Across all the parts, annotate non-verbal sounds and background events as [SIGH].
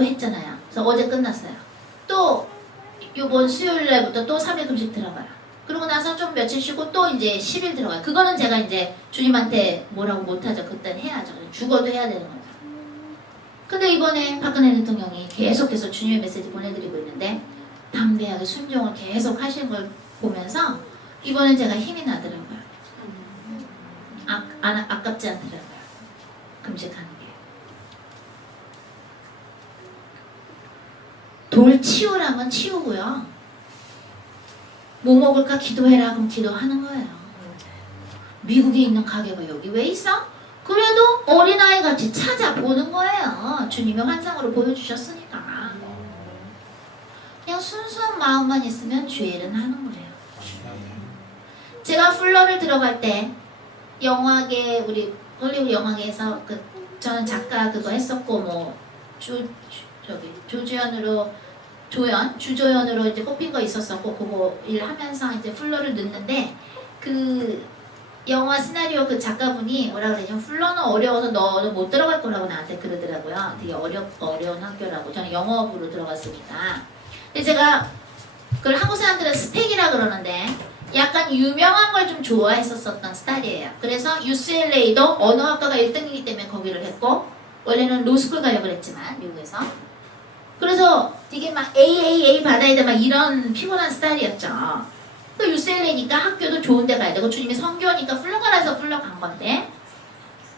또 했잖아요. 그래서 어제 끝났어요. 또 요번 수요일 날부터 또 3일 금식 들어가요. 그러고 나서 좀 며칠 쉬고 또 이제 10일 들어가요. 그거는 제가 이제 주님한테 뭐라고 못하죠. 그땐 해야죠. 죽어도 해야 되는 거죠. 근데 이번에 박근혜 대통령이 계속해서 주님의 메시지 보내드리고 있는데 담대하게 순종을 계속 하시는 걸 보면서 이번엔 제가 힘이 나더라고요. 아, 안, 아깝지 않더라고요. 금식하는 돌 치우라면 치우고요. 뭐 먹을까 기도해라 그럼 기도하는 거예요. 미국에 있는 가게가 여기 왜 있어? 그래도 어린아이 같이 찾아보는 거예요. 주님의 환상으로 보여주셨으니까. 그냥 순수한 마음만 있으면 죄는 하는 거예요. 제가 플러를 들어갈 때 영화계 우리 헐리우드 영화계에서 그 저는 작가 그거 했었고 뭐 주 저기 조주연으로 조연 주조연으로 이제 뽑힌 거 있었었고 그거 일 하면서 이제 플러를 넣는데 그 영화 시나리오 그 작가분이 뭐라 그러냐 플러는 어려워서 너는 못 들어갈 거라고 나한테 그러더라고요. 되게 어렵 어려운 학교라고 저는 영어부로 들어갔으니까. 근데 제가 그걸 한국 사람들은 스펙이라 그러는데 약간 유명한 걸 좀 좋아했었었던 스타일이에요. 그래서 UCLA도 언어학과가 1등이기 때문에 거기를 했고 원래는 로스쿨 가려고 그랬지만 미국에서 그래서 되게 막 AAA 돼막 이런 피곤한 스타일이었죠. 또 UCLA니까 학교도 좋은 데 가야 되고 주님이 풀러가라서 풀러 간 건데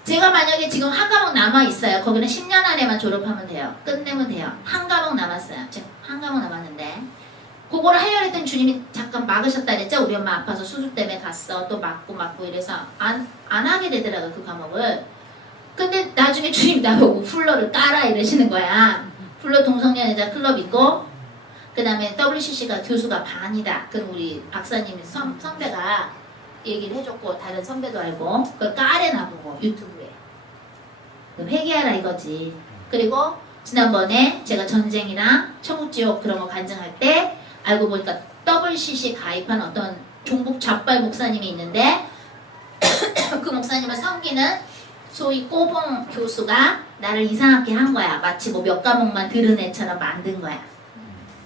제가 만약에 지금 한 과목 남아 있어요. 거기는 10년 안에만 졸업하면 돼요. 끝내면 돼요. 한 과목 남았어요. 한 과목 남았는데 그거를 하려고 했더니 주님이 잠깐 막으셨다 그랬죠. 우리 엄마 아파서 수술 때문에 갔어. 또 맞고 맞고 이래서 안, 안 하게 되더라고요. 그 과목을. 근데 나중에 주님 나보고 풀러를 따라 이러시는 거야. 풀러 동성연애자 클럽 있고 그 다음에 WCC가 교수가 반이다. 그럼 우리 박사님이 선, 선배가 얘기를 해줬고 다른 선배도 알고 그걸 까래 나보고 유튜브에 회개하라 이거지. 그리고 지난번에 제가 전쟁이랑 천국지옥 그런 거 간증할 때 알고 보니까 WCC 가입한 어떤 종북 좌빨 목사님이 있는데 [COUGHS] 그 목사님을 섬기는 소위 꼬봉 교수가 나를 이상하게 한 거야. 마치 뭐 몇 과목만 들은 애처럼 만든 거야.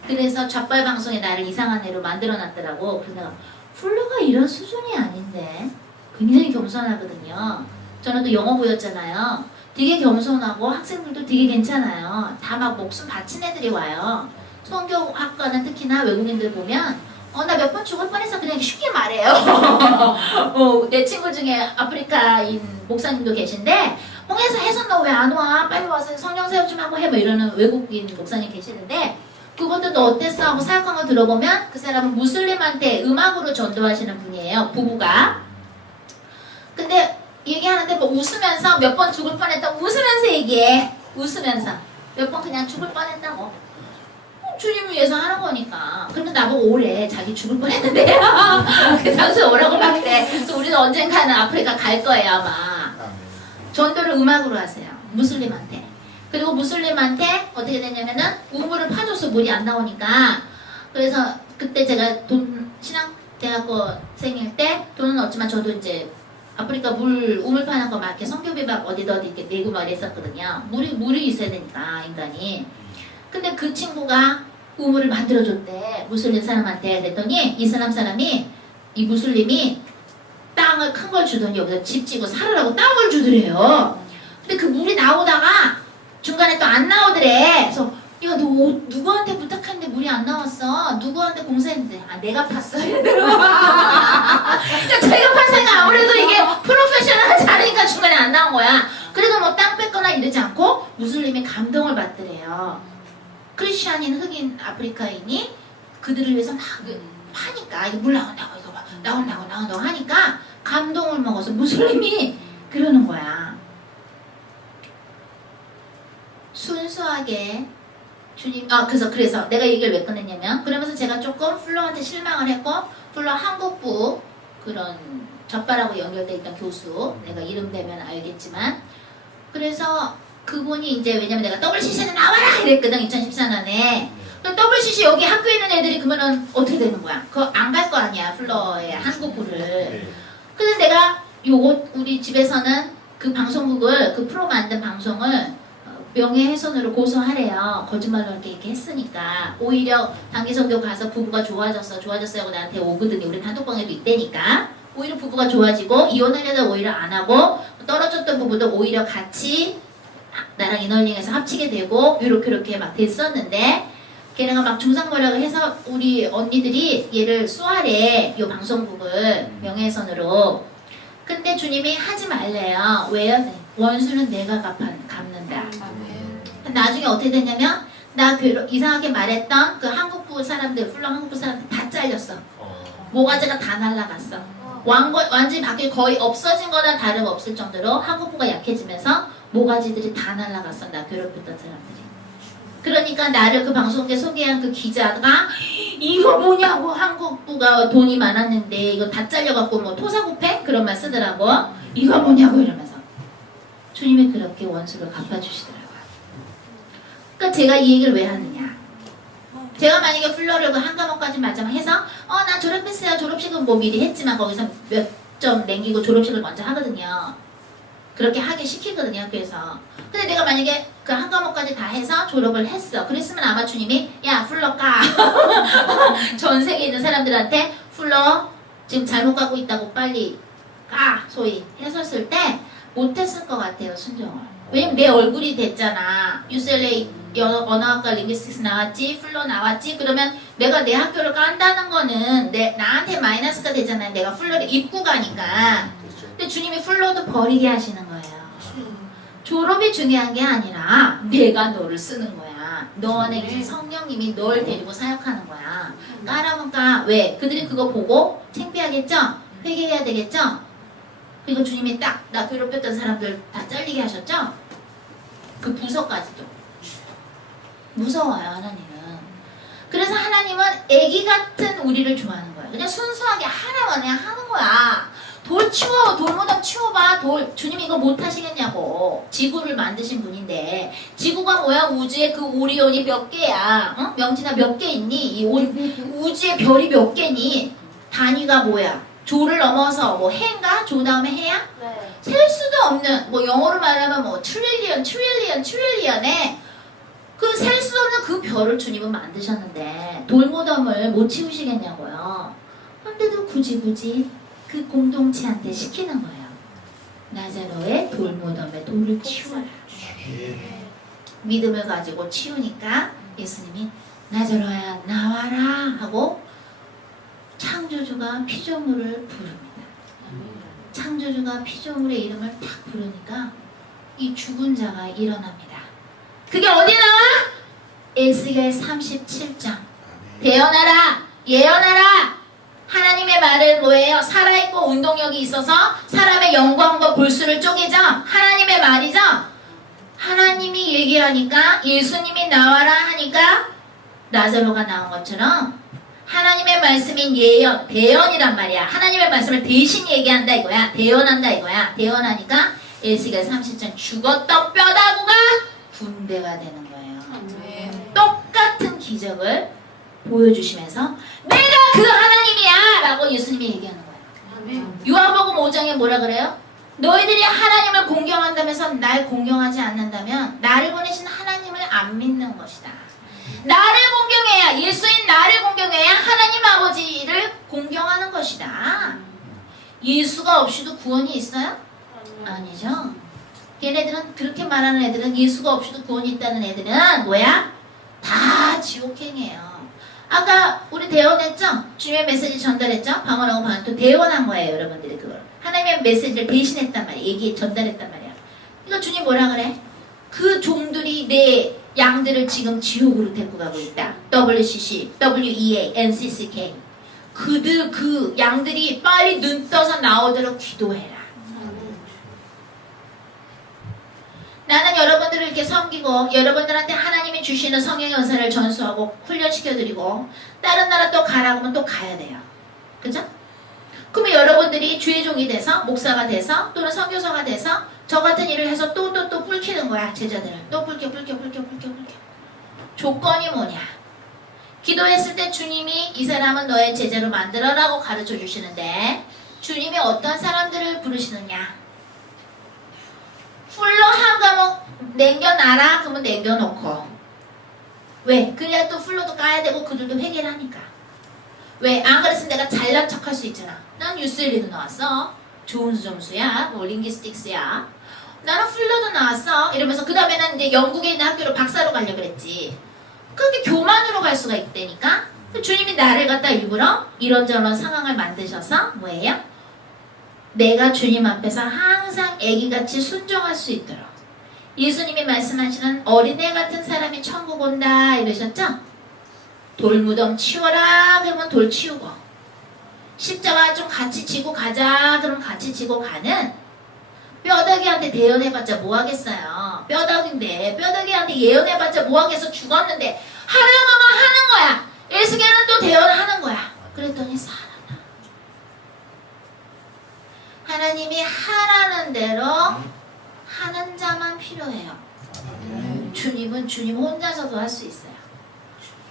그래서 좌빨 방송에 나를 이상한 애로 만들어 놨더라고. 그래서 내가 플루가 이런 수준이 아닌데 굉장히 겸손하거든요. 저는 또 영어 보였잖아요. 되게 겸손하고 학생들도 되게 괜찮아요. 다 막 목숨 바친 애들이 와요. 성교학과는 특히나 외국인들 보면 어 나 몇 번 죽을 뻔해서 그냥 쉽게 말해요. [LAUGHS] 어, 내 친구 중에 아프리카인 목사님도 계신데 홍해서 해선 너 왜 안 와? 빨리 와서 성령 세워 좀 하고 해. 뭐 이러는 외국인 목사님 계시는데 그분도 너 어땠어? 하고 사역한 거 들어보면 그 사람은 무슬림한테 음악으로 전도하시는 분이에요. 부부가. 근데 얘기하는데 뭐 웃으면서 몇 번 죽을 뻔했다 웃으면서 얘기해. 웃으면서 몇 번 그냥 죽을 뻔했다고. 어, 주님을 위해서 하는 거니까. 그러면 나보고 오래 자기 죽을 뻔 했는데 [LAUGHS] 그 장소에 오라고 막 그래. 그래서 우리는 언젠가는 아프리카 갈 거예요 아마. 전도를 음악으로 하세요. 무슬림한테. 그리고 무슬림한테 어떻게 되냐면은 우물을 파줘서 물이 안 나오니까 그래서 그때 제가 돈 신학대학교 생일 때 돈은 없지만 저도 이제 아프리카 물 우물 파는 거 막 이렇게 성교비 막 어디다 어디 이렇게 내고 막 이랬었거든요. 물이 물이 있어야 되니까 인간이. 근데 그 친구가 우물을 만들어줬대 무슬림 사람한테 그랬더니 이슬람 사람이 이 무슬림이 땅을 큰 걸 주더니 여기다 집 짓고 살으라고 땅을 주더래요. 근데 그 물이 나오다가 중간에 또 안 나오더래. 그래서 야, 너 어- 누구한테 부탁했는데 물이 안 나왔어? 누구한테 공사했는데? 아, 내가 팠어. [LAUGHS] 그러니까 자기가 팠으니까 아무래도 이게 프로페셔널하지 않으니까 중간에 안 나온 거야. 그래도 뭐 땅 뺏거나 이러지 않고 무슬림이 감동을 받더래요. 크리스천인 흑인 아프리카인이 그들을 위해서 막 그- 파니까 이거 물 나온다고 이거 막 나온다고 나온다고 하니까 감동을 먹어서 무슬림이 그러는 거야. 순수하게 주님 아 그래서 그래서 내가 얘기를 왜 꺼냈냐면 그러면서 제가 조금 플로한테 실망을 했고 플로 한국부 그런 적발하고 연결돼 있던 교수 내가 이름 대면 알겠지만 그래서 그분이 이제 왜냐면 내가 WCC는 나와라 이랬거든 2014년에 그럼 WCC 여기 학교에 있는 애들이 그러면은 어떻게 되는 거야? 그거 안 갈 거 아니야 플로의 한국부를 그래서 내가 요거 우리 집에서는 그 방송국을 그 프로 만든 방송을 어, 명예훼손으로 고소하래요. 거짓말로 이렇게, 이렇게 했으니까 오히려 단기성교 가서 부부가 좋아졌어 좋아졌어 하고 나한테 오거든요. 우리 단톡방에도 있다니까. 오히려 부부가 좋아지고 이혼하려다 오히려 안 하고 떨어졌던 부부도 오히려 같이 나랑 이널링해서 합치게 되고 이렇게 이렇게 막 됐었는데 걔네가 막 중상모략을 해서 우리 언니들이 얘를 쏘아래 요 방송국을 명예훼손으로. 근데 주님이 하지 말래요. 왜요? 네. 원수는 내가 갚아, 갚는다. 나중에 어떻게 됐냐면 나 괴로, 이상하게 말했던 그 한국부 사람들 플러 한국부 사람들 다 잘렸어. 모가지가 다 날라갔어. 완, 완전히 밖에 거의 없어진 거나 다름없을 정도로 한국부가 약해지면서 모가지들이 다 날라갔어 나 괴롭혔던 사람들이. 그러니까 나를 그 방송국에 소개한 그 기자가 이거 뭐냐고 한국부가 돈이 많았는데 이거 다 잘려갖고 뭐 토사구팽 그런 말 쓰더라고. 이거 뭐냐고 이러면서. 주님이 그렇게 원수를 갚아주시더라고요. 그러니까 제가 이 얘기를 왜 하느냐. 제가 만약에 플러를 그한 과목까지 마지막 해서 어 나 졸업했어요. 졸업식은 뭐 미리 했지만 거기서 몇 점 남기고 졸업식을 먼저 하거든요 그렇게 하게 시키거든요 학교에서. 근데 내가 만약에 그 한 과목까지 다 해서 졸업을 했어. 그랬으면 아마 주님이 야 플러 까전 [LAUGHS] 세계에 있는 사람들한테 플러 지금 잘못 가고 있다고 빨리 까 소위 했었을 때 못했을 것 같아요 순종을. 왜냐면 내 얼굴이 됐잖아. UCLA 여- 언어학과 링귀스틱스 나왔지 플러 나왔지. 그러면 내가 내 학교를 깐다는 거는 내 나한테 마이너스가 되잖아요. 내가 플러를 입고 가니까. 근데 주님이 플러도 버리게 하시는 거예요. 졸업이 중요한 게 아니라 내가 너를 쓰는 거야. 너 안에 계신 성령님이 널 데리고 사역하는 거야. 까라면 까 왜? 그들이 그거 보고 창피하겠죠? 회개해야 되겠죠? 그리고 주님이 딱 나 괴롭혔던 사람들 다 잘리게 하셨죠? 그 부서까지도. 무서워요 하나님은. 그래서 하나님은 애기 같은 우리를 좋아하는 거예요. 그냥 순수하게 하나만 그냥 하는 거야 돌 치워 돌무덤 치워봐. 돌 주님 이거 못 하시겠냐고. 지구를 만드신 분인데. 지구가 뭐야? 우주에 그 오리온이 몇 개야? 어? 명진아 몇 개 있니? 이 오, 우주에 별이 몇 개니? 단위가 뭐야? 조를 넘어서 뭐 해인가? 조 다음에 해야? 네. 셀 수도 없는. 뭐 영어로 말하면 뭐 트릴리언 트릴리언 트릴리언에 그 셀수 없는 그 별을 주님은 만드셨는데 돌무덤을 못 치우시겠냐고요. 그런데도 굳이 굳이 그 공동체한테 시키는 거예요. 나자로의 돌무덤에 돌을 치워라. 믿음을 가지고 치우니까 예수님이 나자로야 나와라 하고 창조주가 피조물을 부릅니다. 창조주가 피조물의 이름을 딱 부르니까 이 죽은 자가 일어납니다. 그게 어디 나와? 에스겔 37장. 대언하라, 예언하라. 하나님의 말은 뭐예요? 살아있고 운동력이 있어서 사람의 영광과 볼수를 쪼개죠. 하나님의 말이죠. 하나님이 얘기하니까 예수님이 나와라 하니까 나사로가 나온 것처럼 하나님의 말씀인 예언, 대언이란 말이야. 하나님의 말씀을 대신 얘기한다 이거야. 대언한다 이거야. 대언하니까 에스겔 30장 죽었던 뼈다구가 군대가 되는 거예요. 똑같은 기적을 보여주시면서 내가 그 하나님이야 라고 예수님이 얘기하는 거예요. 요한복음 5장에 뭐라 그래요? 너희들이 하나님을 공경한다면서 날 공경하지 않는다면 나를 보내신 하나님을 안 믿는 것이다. 나를 공경해야 예수인 나를 공경해야 하나님 아버지를 공경하는 것이다. 예수가 없이도 구원이 있어요? 아니죠. 걔네들은 그렇게 말하는 애들은 예수가 없이도 구원이 있다는 애들은 뭐야? 다 지옥행이에요. 아까 우리 대원했죠? 주님의 메시지 전달했죠? 방언하고 반또 대원한 거예요, 여러분들이 그걸. 하나님의 메시지를 대신했단 말이야. 얘기 전달했단 말이야. 이거 주님 뭐라 그래? 그 종들이 내 양들을 지금 지옥으로 데리고 가고 있다. WCC, WEA, NCCK. 그들 그 양들이 빨리 눈 떠서 나오도록 기도해라. 나는 여러분들을 이렇게 섬기고 여러분들한테 하나님이 주시는 성령의 은사를 전수하고 훈련시켜드리고 다른 나라 또 가라고 하면 또 가야 돼요. 그죠? 그러면 여러분들이 주의 종이 돼서 목사가 돼서 또는 선교사가 돼서 저 같은 일을 해서 또 또또 뿔키는 거야 제자들을 또 뿔켜 뿔켜 뿔켜 뿔켜 뿔켜 조건이 뭐냐 기도했을 때 주님이 이 사람은 너의 제자로 만들어라고 가르쳐 주시는데 주님이 어떤 사람들을 부르시느냐 남겨놔라 그러면 남겨놓고. 왜? 그래야 또 풀로도 까야 되고 그들도 회개를 하니까. 왜? 안 그랬으면 내가 잘난 척할 수 있잖아. 난 UCLA도 나왔어. 좋은 점수야. 뭐 링기스틱스야. 나는 풀로도 나왔어. 이러면서 그 다음에는 이제 영국에 있는 학교로 박사로 가려고 그랬지. 그렇게 교만으로 갈 수가 있다니까? 그 주님이 나를 갖다 일부러 이런저런 상황을 만드셔서 뭐예요? 내가 주님 앞에서 항상 애기같이 순종할 수 있도록 예수님이 말씀하시는 어린애 같은 사람이 천국 온다 이러셨죠? 돌무덤 치워라 그러면 돌 치우고 십자가 좀 같이 지고 가자 그럼 같이 지고 가는 뼈다귀한테 대연해봤자 뭐 하겠어요? 뼈다귀인데 뼈다귀한테 예언해봤자 뭐 하겠어? 죽었는데 하라고만 하는 거야. 에스겔은 또 대연하는 거야. 그랬더니 살아나 하나님이 하라는 대로 하는 자만 필요해요 주님은 주님 혼자서도 할 수 있어요.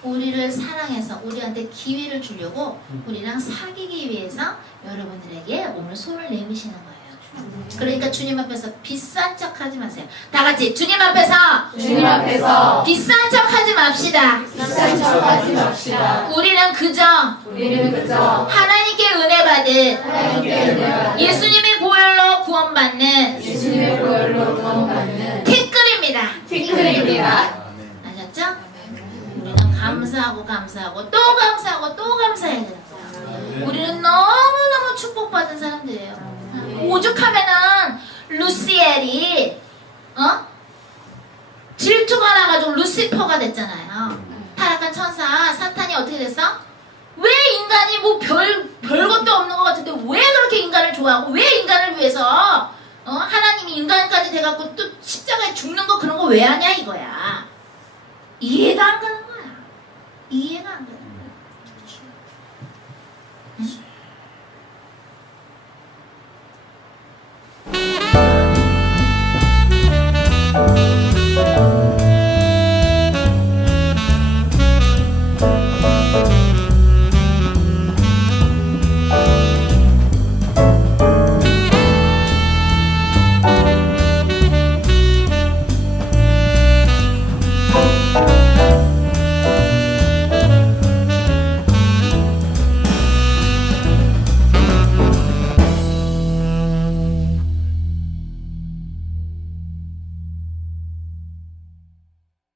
우리를 사랑해서 우리한테 기회를 주려고 우리랑 사귀기 위해서 여러분들에게 오늘 손을 내미시는 거예요. 그러니까 주님 앞에서 비싼 척 하지 마세요. 다 같이 주님 앞에서 주님 앞에서 비싼 척 하지 맙시다. 비싼 척 하지 맙시다. 우리는 그저 우리는 그저 하나님께 은혜 받은 하나님께 은혜와 예수님의 보혈로 구원받는 예수님의 보혈로 구원받는 티끌입니다. 티끌입니다. 아셨죠? 우리는 감사하고 감사하고 또 감사하고 또 감사해야 거예요. 우리는 너무너무 축복받은 사람들이에요. 오죽하면은 루시엘이 어? 질투가 나가지고 루시퍼가 됐잖아요. 타락한 천사 사탄이 어떻게 됐어? 왜 인간이 뭐 별 별것도 없는 것 같은데 왜 그렇게 인간을 좋아하고 왜 인간을 위해서 어? 하나님이 인간까지 돼갖고 또 십자가에 죽는 거 그런 거 왜 하냐 이거야. 이해가 안 가는 거야. 이해가 안 가